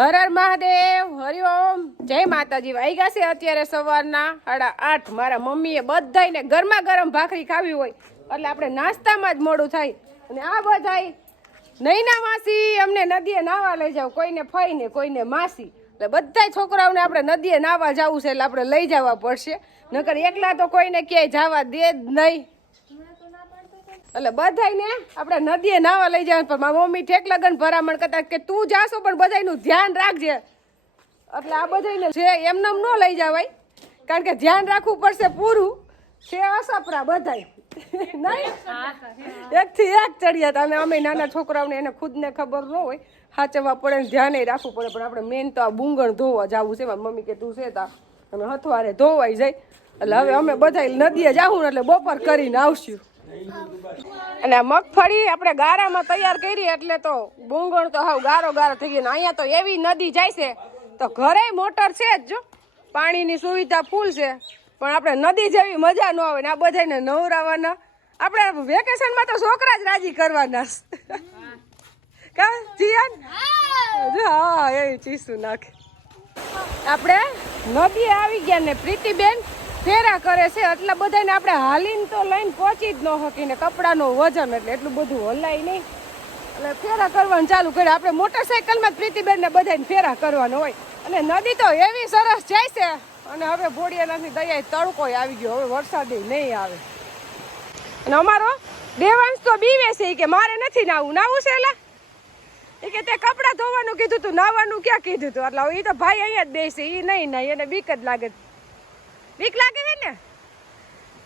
હર હર મહાદેવ, હરિઓમ, જય માતાજી। વાગ્યા છે અત્યારે સવારના 8:30। મારા મમ્મીએ બધાને ગરમા ગરમ ભાખરી ખાવી હોય એટલે આપણે નાસ્તામાં જ મોડું થાય। અને આ બધાય નૈના માસી અમને નદીએ નાવા લઈ જાવ, કોઈને ફઈ ને કોઈને માસી, એટલે બધાય છોકરાઓને આપણે નદીએ નાવા જવું છે એટલે આપણે લઈ જવા પડશે, નકર એકલા તો કોઈને ક્યાંય જવા દે જ નહીં। એટલે બધાને આપણે નદીએ નાવા લઈ જવાનું। પણ મારી મમ્મી ઠેક લગન ભરામણ કરતા કે તું જાશો પણ બધાનું ધ્યાન રાખજે, એટલે આ બધાને છે એમને ન લઈ જવાય, કારણ કે ધ્યાન રાખવું પડશે પૂરું છે। અસપરા બધાય નહીં, એકથી એક ચડ્યા હતા। અને અમે નાના છોકરાઓને એને ખુદને ખબર ન હોય, સાચવવા પડે ને ધ્યાને રાખવું પડે, પણ આપણે મેન તો આ બુંગણ ધોવા જવું છે। મારી મમ્મી કે તું છે તા અને હથવારે ધોવાઈ જાય, એટલે હવે અમે બધા નદીએ જાવું એટલે બપોર કરીને આવશું। અને મગફળી આપણે ગારામાં તૈયાર કરી એટલે તો બુંગણ તો હાવ ગારો ગારો થઈ ગયો। અહીંયા તો એવી નદી જાય છે તો ઘરે મોટર છે જ, જો પાણીની સુવિધા ફૂલ છે, પણ આપણે નદી જેવી મજા ન આવે ને આ બધાને નવરાવાના। આપણે વેકેશનમાં તો છોકરા જ રાજી કરવાના કા જીયાન? હા એવી ચીસું નાખે। આપણે નદીએ આવી ગયા ને પ્રીતિબેન ફેરા કરે છે, એટલા બધાને આપણે હાલીને તો લઈને પહોંચી જ ન શકીને, કપડાનું વજન એટલે એટલું બધું હલાય નહીં, એટલે ફેરા કરવાનું ચાલુ કર્યું। આપણે મોટરસાઇકલમાં જ પ્રીતિબેનને બધાને ફેરા કરવાનો હોય। અને નદી તો એવી સરસ જાય છે, અને હવે ભોળિયાનાથની દયાએ તડકો આવી ગયો, હવે વરસાદ નહીં આવે। અને અમારો દેવાંશ તો બીવે છે કે મારે નથી નાવું છે એલા એ કે તે કપડાં ધોવાનું કીધું તું, નાવાનું ક્યાં કીધું તું, એટલે એ તો ભાઈ અહીંયા જ બેસે, એ નહીં નાય, એને બીક જ લાગે, બીક લાગે છે ને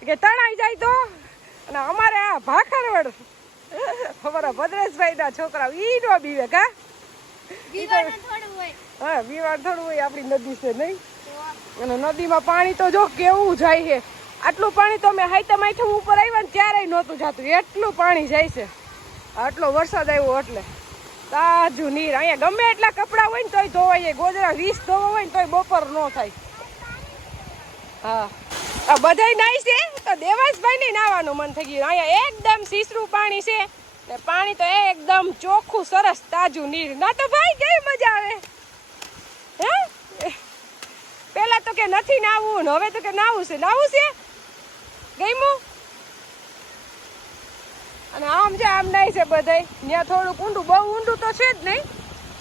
કે તણાઈ જાય તો। અને અમારે આ ભાખરવડ અમારા ભદ્રેશભાઈ ના છોકરા ઈ નો બીવે કા, હા બીવાર થોડું હોય, આપણી નદી છે નહીં। અને નદીમાં પાણી તો જો કેવું જાય છે, આટલું પાણી તો અમે હાઈથમ ઉપર આવ્યા ને ત્યારે નહોતું જતું, એટલું પાણી જાય છે। આટલો વરસાદ આવ્યો એટલે તાજું નીર, અહીંયા ગમે એટલા કપડા હોય ને તોય ધોવાય, ગોદરા 20 ધોવા હોય ને તોય બપોર ન થાય। હા આ બધાય નાય છે તો દેવાંશભાઈ ને નાવાનું મન થઈ ગયું। અહીંયા એકદમ સીસરું પાણી છે ને પાણી તો એકદમ ચોખ્ખું સરસ તાજું નીર, ના તો ભાઈ કેવી મજા આવે હે। પેલા તો કે નથી નાવું ને હવે તો કે નાવું છે ગઈમું। અને આમ છે આમ નાય છે બધાય, ત્યાં થોડુંક ઊંડું, બહુ ઊંડું તો છે જ નહીં,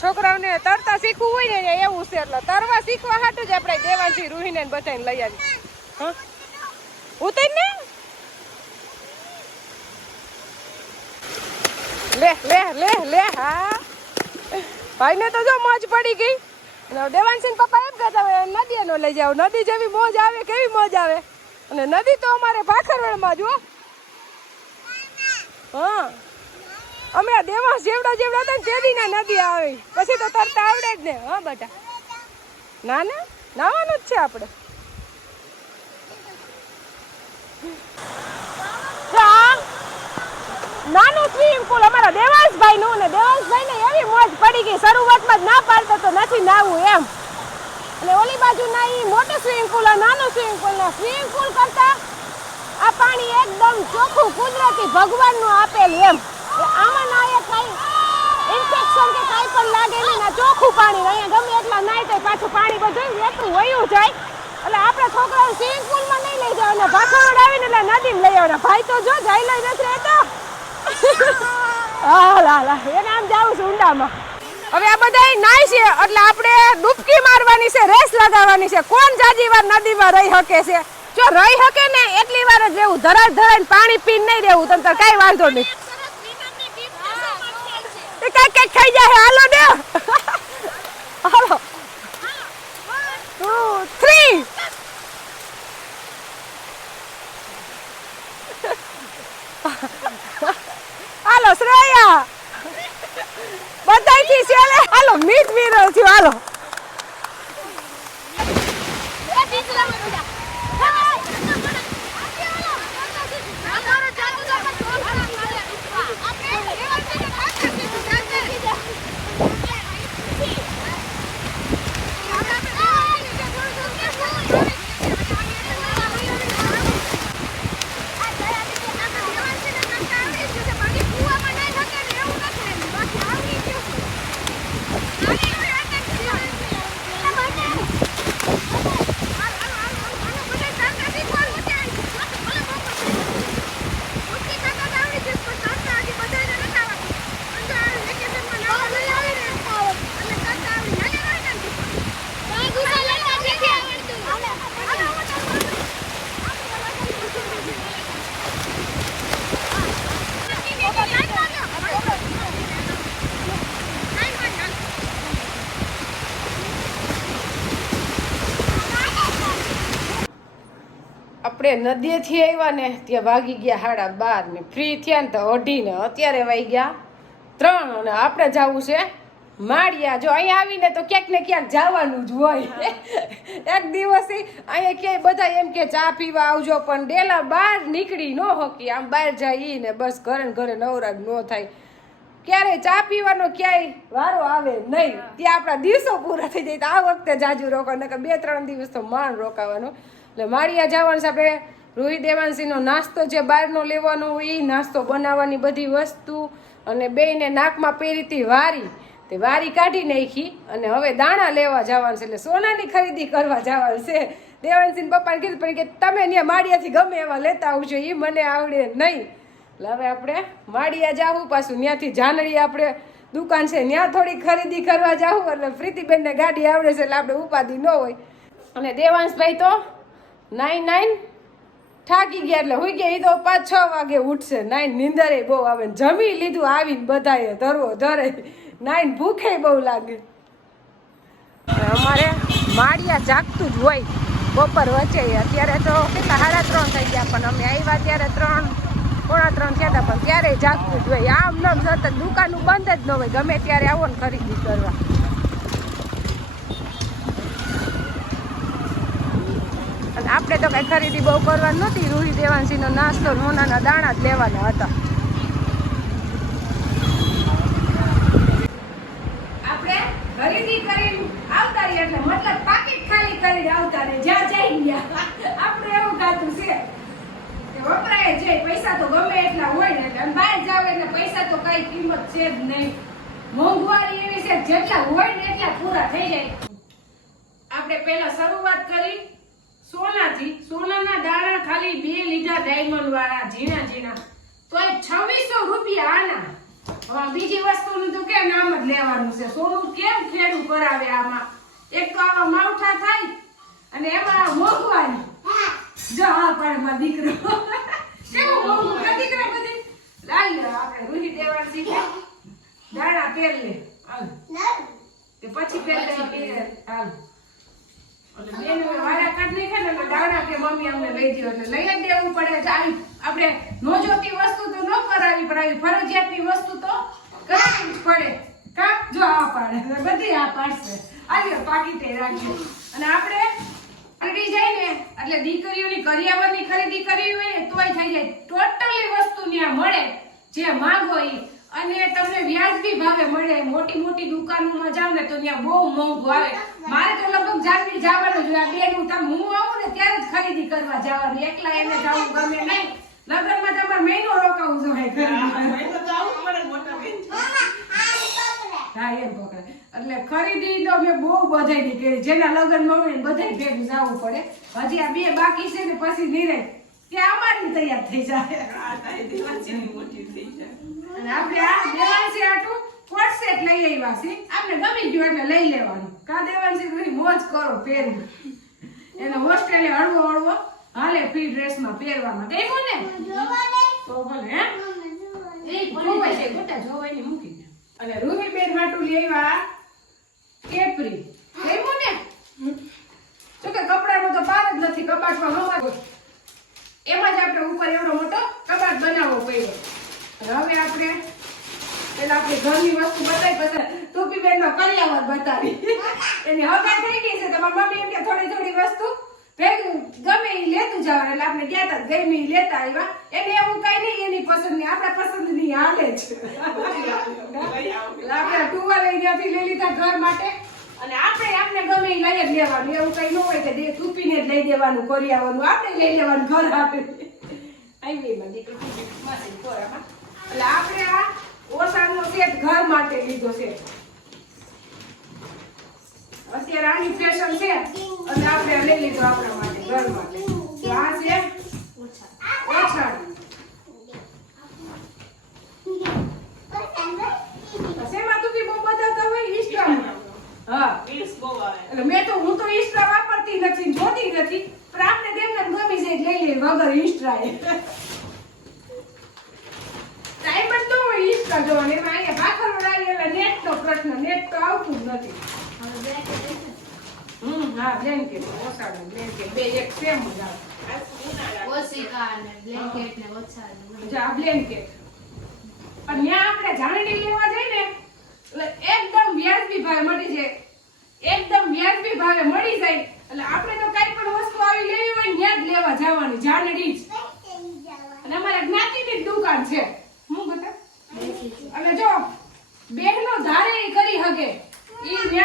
છોકરાઓને તરતા શીખવું હોય ને એવું છે, એટલે તરવા શીખવા હાટું જ આપણે દેવાંશી રૂહીને બધાને લઈ આવી। હા ઉતર ને લે લે લે લે, હા ભાઈ ને તો જો મોજ પડી ગઈ। દેવાંશી પપ્પા એમ કહેતા હોય નદીએ નો લઈ જાવ, નદી જેવી મોજ આવે, કેવી મોજ આવે। અને નદી તો અમારે ભાખરવડમાં જો, હા અમે દેવાંશ જેવડા હતા ને તેદી ના નદી આવી, પછી તો તરતા આવડે જ ને। હા બેટા ના ના નાવાનું જ છે આપણે। નાનું સ્વિમિંગ પુલ અમારા દેવાંશભાઈ નું, ને દેવાંશભાઈ ને એવી મોજ પડી ગઈ, શરૂઆતમાં જ ના પાડતો તો નથી નાવું એમ, અને ઓલી બાજુ ના ઈ મોટું સ્વિમિંગ પુલ, નાનું સ્વિમિંગ પુલ, ને સ્વિમિંગ પુલ કરતા આ પાણી એકદમ ચોખ્ખું કુદરતી ભગવાન નું આપેલું એમ, આમાં નાય કઈ ઇન્ફેક્શન કે કઈ પણ લાગે નહીં, ના ચોખ્ખું પાણી, અહીંયા ગમે એટલા નાય તો પાછું પાણી બધું વેતું વયું જાય। એટલે આપણે છોકરાઓ સ્વિમિંગ પુલ માં નહીં લઈ જવાના, ભાખરવડ આવીને એટલે નદીમાં લઈ આવવાના। ભાઈ તો જો જાય લઈ નથી રહેતો, હા લા એને આમ જાવું છે ઊંડામાં। હવે આ બધા નાય છે એટલે આપણે ડૂબકી મારવાની છે, રેસ લગાવવાની છે, કોણ જાજી વાર નદીમાં રહી શકે છે। જો રહી શકે ને એટલી વાર જ રહેવું, ધરાઈને પાણી પીને નહીં રહેવું, તમ કઈ વાંધો નહીં, કઈ ખાઈ જાય। હાલો ને હાલો 2 3 હાલો શ્રેયા બધાયથી છેલે, હાલો મીટ વીરો થયું, હાલો આપણે નદીએથી આવ્યા ને ત્યાં વાગી ગયા 12:30 ને ફ્રી થયા ને તો 2:30 ને અત્યારે વાગી ગયા 3 અને આપણે જવું છે માળિયા. જો અહીંયા આવીને તો ક્યાંક ને ક્યાંક જવાનું જ હોય. એક દિવસ અહીંયા ક્યાંય બધા એમ કે ચા પીવા આવજો, પણ ડેલા બહાર નીકળી ન હકી. આમ બહાર જાય ને બસ ઘરે ને ઘરે નવરાજ ન થાય. ક્યારેય ચા પીવાનો ક્યાંય વારો આવે નહીં. ત્યાં આપણા દિવસો પૂરા થઈ જાય. તો આ વખતે જાજુ રોકાવાનું, કે 2-3 દિવસ તો માંડ રોકાવાનું. એટલે માળિયા જવાનું છે આપણે. રૂહી દેવાંશીનો નાસ્તો જે બહારનો લેવાનો હોય એ નાસ્તો બનાવવાની બધી વસ્તુ, અને બેયને નાકમાં પહેરીતી વારી, તે વારી કાઢી નાખી અને હવે દાણા લેવા જવાનું છે. એટલે સોનાની ખરીદી કરવા જવાનું છે. દેવાંશીને પપ્પાને કીધું પણ કે તમે ત્યાં માળિયાથી ગમે એવા લેતા આવજો, એ મને આવડે નહીં. એટલે હવે આપણે માળિયા જાવું, પાછું ત્યાંથી જાનડી આપણે દુકાન છે ત્યાં થોડી ખરીદી કરવા જાવું. એટલે પ્રીતિબેનને ગાડી આવડે છે એટલે આપણે ઉપાધિ ન હોય. અને દેવાંશભાઈ તો 9 થાકી ગયા એટલે હુઈ ગયા. એ તો 5-6 વાગે ઉઠશે. 9 નીંદરે બહુ આવે, જમી લીધું આવીને બધાએ ધરવો ધરે. 9 ભૂખે બહુ લાગે. અમારે માળિયા જાગતું જ હોય બપોર વચ્ચે. અત્યારે તો કેટલા 3:30 થઈ ગયા, પણ અમે આવ્યા ત્યારે 3-3:45 થયા હતા, પણ ત્યારે જાગતું જ હોય. આમ નામ સતત દુકાનું બંધ જ ન હોય, ગમે ત્યારે આવો ને ખરીદી કરવા. અને આપણે તો કઈ ખરીદી બહુ કરવાની નહોતી. રૂહી દેવાંશીનો નાસ્તો સોનાના દાણા જ લેવાના હતા. આપણે ખરીદી કરીને આવતા રહીએ એટલે મતલબ પાકીટ ખાલી કરીને આવતા રહે. જ્યાં જઈ ગયા આપણે એવું ખાતું છે કે વપરાય છે. પૈસા તો ગમે એટલા હોય ને, એટલે બહાર જાવ એટલે પૈસા તો કઈ કિંમત છે જ નહીં. મોંઘવારી એવી છે જેટલા હોય ને એટલા પૂરા થઈ જાય. આપણે પહેલા શરૂઆત કરી સોનાથી. સોનાના દાણા ખાલી 2 લીધા ડાયમંડ વાળા ઝીણા ઝીણા, તો 2600 રૂપિયા આના. હવે બીજી વસ્તુનું તો કેમ નામ જ લેવાનું છે. સોનું કેમ ખેડું કરાવે આમાં? એક તો આવા માવઠા થાય અને એમાં મોંઘવારી. જો હા પણ દીકરો કેવું મોંઘું ના દીકરા બધી લાવી. આપણે રૂહી દેવાંશી દાણા પહેર લે હાલ, તે પછી પહેર લે હાલ. એટલે બેન વાળા કાઢ નહીં ખાય ને દાણા કે મમ્મી અમને લઈ દો એટલે લઈ જ દેવું પડે. આપણે નો જોતી વસ્તુ તો ન કરાવી, પણ આવી ફરજિયાતની વસ્તુ તો કરાવવી જ પડે. કા જો આ પાડે બધી આ પાડશે. આજે પાકીટે રાખજો. અને આપણે અડી જાય ને એટલે દીકરીઓની કરિયાવરની ખરીદી કરવી હોય ને તોય થઈ જાય. ટોટલી વસ્તુ ત્યાં મળે જે માંગો એ, અને તમને વ્યાજબી ભાવે મળે. મોટી મોટી દુકાનોમાં જાવ ને તો ત્યાં બહુ મોંઘું આવે. મારે તો લગભગ જાનવી જવાનું જ. આ બેનું તમે હું આવું ને ત્યારે જ ખરીદી કરવા જવાનું. એકલા એને જવું ગમે નહીં. લગ્નમાં તમારે મહિનો રોકાવું જોઈએ. હા એમ પકડે. એટલે ખરીદી તો મેં બહુ બધાની કરી. જેના લગ્ન મળે ને બધાય ભેગું જવું પડે. હજી આ 2 બાકી છે ને પછી નિરાય ત્યાં અમારી તૈયાર થઈ જાય. અને આપણે આ દેવાંશી આટું કોટ સેટ લઈ આવ્યા છે. આપણે ગમી ગયું એટલે લઈ લેવાનું. કા દેવાંશી તમે મોજ કરો પહેરી. એને હોસ્ટેલે હળવો હળવો હાલે ફ્રી ડ્રેસમાં પહેરવામાં. ગમ્યું ને તો ભલે. હે એ જોવાય છે ગોટા જોવાય ને મૂકી દે. અને રૂહી બેન માટું લઈ આવ્યા કેપરી. ગમ્યું ને? તો કે કપડાનો તો પાર જ નથી. કબાટમાં હવા એમાં જ આપણે ઉપર એવડો મોટો કબાટ બનાવવો પડ્યો. હવે આપણે પેલા આપણે ઘરની વસ્તુ બતાવી, પછી ટોપી બેનનો કરિયાવર બતાવી. એની હગા થઈ ગઈ છે. તમારા મમ્મી એમ કે થોડી થોડી વસ્તુ ભેગું ગમે એ લેતું જવાનું. એટલે આપણે ગયા હતા ગમે એ લેતા આવ્યા. એને એવું કઈ નહીં એની પસંદ ની, આપણા પસંદ ની હાલે છે. આપણે ટુવાલ ત્યાંથી લઈ લીધા ઘર માટે. અને આપણે ગમે એ લઈ જ લેવાનું. એવું કઈ ન હોય કે ટૂપીને જ લઈ દેવાનું કરિયાવરનું. આપણે લઈ લેવાનું ઘર આપે. આવી દીકરી ખોરામાં. એટલે આપણે આ ઓસાનો સેટ ઘર માટે લીધો છે. અત્યારે આની ફેશન છે અને આપણે લઈ લીધો આપણા માટે ઘર માટે. આ છે ઓછાડ. શેમાં તું બી બહુ બતાવતા હોય ઇન્સ્ટામાં. હા એટલે હું તો ઇન્સ્ટા વાપરતી નથી, જોતી નથી, પણ આપણે તેમને ગમી જાય લઈ લે વગર ઇન્સ્ટા. ટાઈમ જ ન હોય ઇન્સ્ટા જોવાનો. એમાં અહીંયા ભાખરવડ આવી એટલે નેટ નો પ્રશ્ન. નેટ તો આવતું જ નથી. હા બ્લેન્કેટ ઓસાડ બ્લેન્કેટ બે એક સેમ જ આવે ઓશિકા ને બ્લેન્કેટ ને ઓછાડ જા બ્લેન્કેટ પણ ત્યાં આપણે જાણડી લેવા જઈએ ને એટલે એકદમ વ્યાજબી ભાવે મળી જાય એકદમ વ્યાજબી ભાવે મળી જાય એટલે આપણે તો કઈ પણ વસ્તુ આવી લેવી હોય ત્યાં જ લેવા જવાની જાણડી જ અને અમારા જ્ઞાતિની જ દુકાન છે હું બતા અને જો બહેનો ધારે ઈ કરી હકે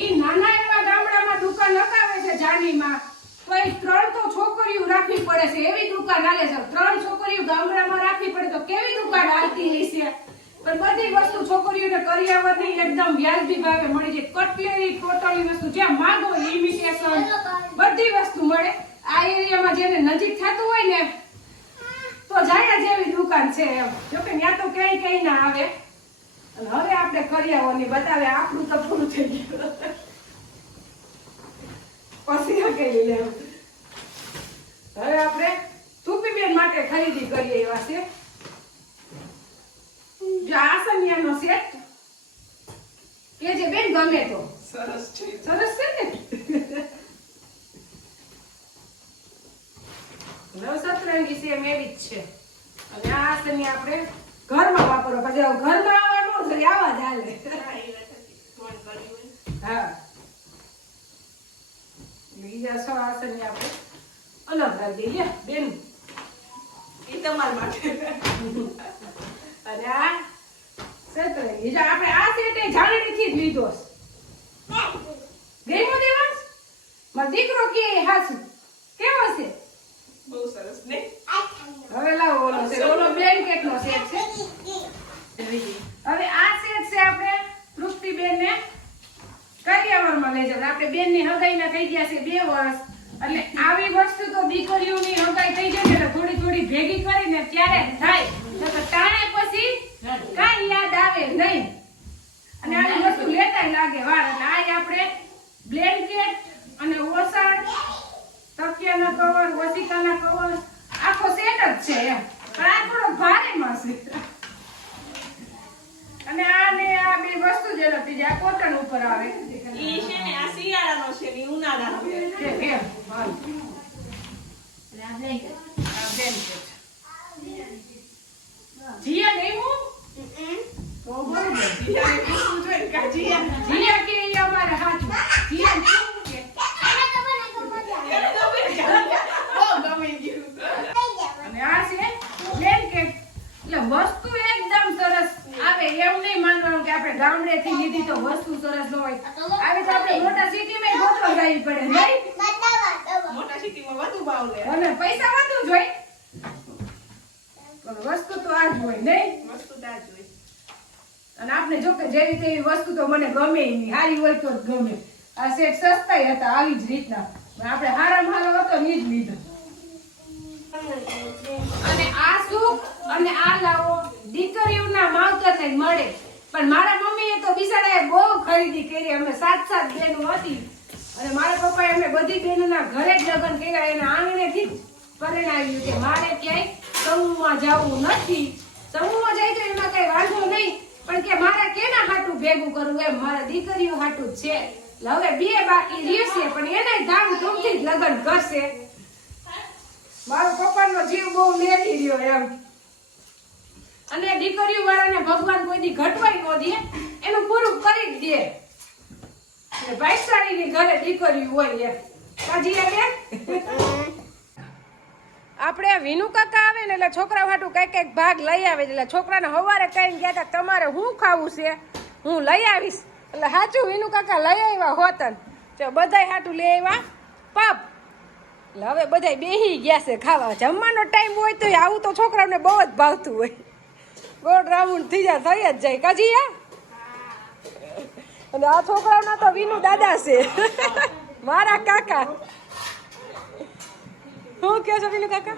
ઈ નાના એવા ગામડામાં દુકાન લગાવે છે જાનીમાં તો એ 3 તો છોકરીઓ રાખવી પડે છે એવી દુકાન હાલે છે 3 છોકરીઓ ગામડામાં રાખવી પડે તો કેવી દુકાન હાલતી હશે પણ બધી વસ્તુ છોકરીઓને કરિયાવરની એકદમ વ્યાજબી ભાવે મળી જાય કટલેરી ટોટલી વસ્તુ જ્યાં માંગો ઇમિટેશન બધી વસ્તુ મળે આ એરિયામાં જેને નજીક થતું હોય ને તો જાયા જેવી દુકાન છે એમ જોકે ત્યાં તો કઈ ના આવે અને હવે આપણે કરિયાવરની બતાવે આપણું તો પૂરું થઈ ગયું પછી હકેલી લેવું હવે આપણે ટુપીબેન માટે ખરીદી કરીએ એવા છે જો આસનિયાનો સેટ કે જે બેન ગમે તો સરસ છે ને નવસતરંગી સેમ એવી જ છે અને આ આસનિયા આપણે ઘરમાં વાપરો પછી ઘરમાં આવવાનું છે આવા જ હાલે હા બીજા 6 આસનિયા આપણે અલગ રાખી દઈએ બેન એ તમારા માટે અને આ સતરંગી જો આપણે આ સેટ એ જાણણીથી જ લીધો છે ગેમો દેવાસ મારો દીકરો કે હાસુ કેવો છે બહુ સરસ ને હવે લાવો ઓલો છે ઓલો બ્લેન્કેટ નો સેટ છે હવે આ સેટ છે આપણે પૃથ્વીબેન ને કરિયાવરમાં લઈ જાવ આપણે બેન ની હગાઈ ના થઈ ગયા છે 2 વર્ષ એટલે આવી વસ્તુ તો દીકરીઓની હગાઈ થઈ જાય એટલે થોડી થોડી ભેગી કરીને ત્યારે થાય તો ટાણે પછી કાઈ યાદ આવે નહીં અને આવી વસ્તુ લેતા લાગે વાર એટલે આ આપણે બ્લેન્કેટ અને ઓસાડ તકિયાના કવર ઓશિકાના કવર આખો સેટ જ છે એમ પણ આ થોડો ભારે માં છે અને આને આ બે વસ્તુ જે નથી આ કોટન ઉપર આવે ઈ છે ને આ શિયાળાનો છે ને ઉનાળાનો કે કેમ હાલ અને આ બ્લેન્કેટ આ બ્લેન્કેટ જીયા નહીં હું તો બોલ દે જીયાને પૂછવું જોઈએ કે જીયા કે ઈ અમારે હાચું જીયા શું કે અને આ છે બ્લેન્કેટ એટલે વસ્તુ એકદમ સરસ આવે એમ નહીં માનવાનું કે આપણે ગામડેથી લીધી તો વસ્તુ સરસ ન હોય આવી તો આપણે મોટા સિટીમાં ગોતવા જવી પડે નહીં મોટા સિટીમાં વધુ ભાવ લે અને પૈસા વધુ જોઈ પણ વસ્તુ તો આ જ હોય નહીં વસ્તુ તાજ હોય અને આપણે જો કે જેવી તેવી વસ્તુ તો મને ગમે નહીં હારી હોય તો જ ગમે આ સેટ સસ્તાઈ હતા આવી જ રીતના આપણે હારામાં હારો હતો ને જ લીધો અને આ સુખ અને આ લાવો દીકરીઓના માવતરને મળે પણ મારા મમ્મીએ તો બિચારાએ બહુ ખરીદી કરી અમે 7 બહેનો હતી અને મારા પપ્પાએ અમે બધી બહેનોના ઘરે જ લગ્ન કર્યા એના આંગણેથી જ પરણાવ્યું કે મારે ક્યાંય સમૂહમાં જવું નથી સમૂહમાં જાય તો એમાં કઈ વાંધો નહીં પણ કે મારે કેના હાટું ભેગું કરવું એમ મારા દીકરીઓ હાટું જ છે એટલે હવે 2 બાકી રહેશે પણ એને ધામધૂમથી જ લગ્ન કરશે મારો પપ્પાનો જીવ બહુ લેતી રહ્યો એમ અને દીકરીઓ વાળાને ભગવાન કોઈ દી ઘટવાય ન દે એનું પૂરું કરી જ દે એટલે ભાઈસારીની ઘરે દીકરીઓ હોય એમ કાજી આવે આપણે વિનુ કાકા આવે ને એટલે છોકરા હાટું કઈક ભાગ લઈ આવે એટલે છોકરાને હવારે કહીને ગયા હતા તમારે શું ખાવું છે હું લઈ આવીશ એટલે સાચું વિનુ કાકા લઈ આવ્યા હોતન તો બધાય હાટું લઈ આવ્યા પપ એટલે હવે બધાય બેહી ગયા છે ખાવા જમવાનો ટાઈમ હોય તો આવું તો છોકરાઓને બહુ જ ભાવતું હોય ગોળ રાઉન્ડ થઈ જ જાય કાજીયા અને આ છોકરાઓના તો વિનુ દાદા છે મારા કાકા શું કહો છો વિનુ કાકા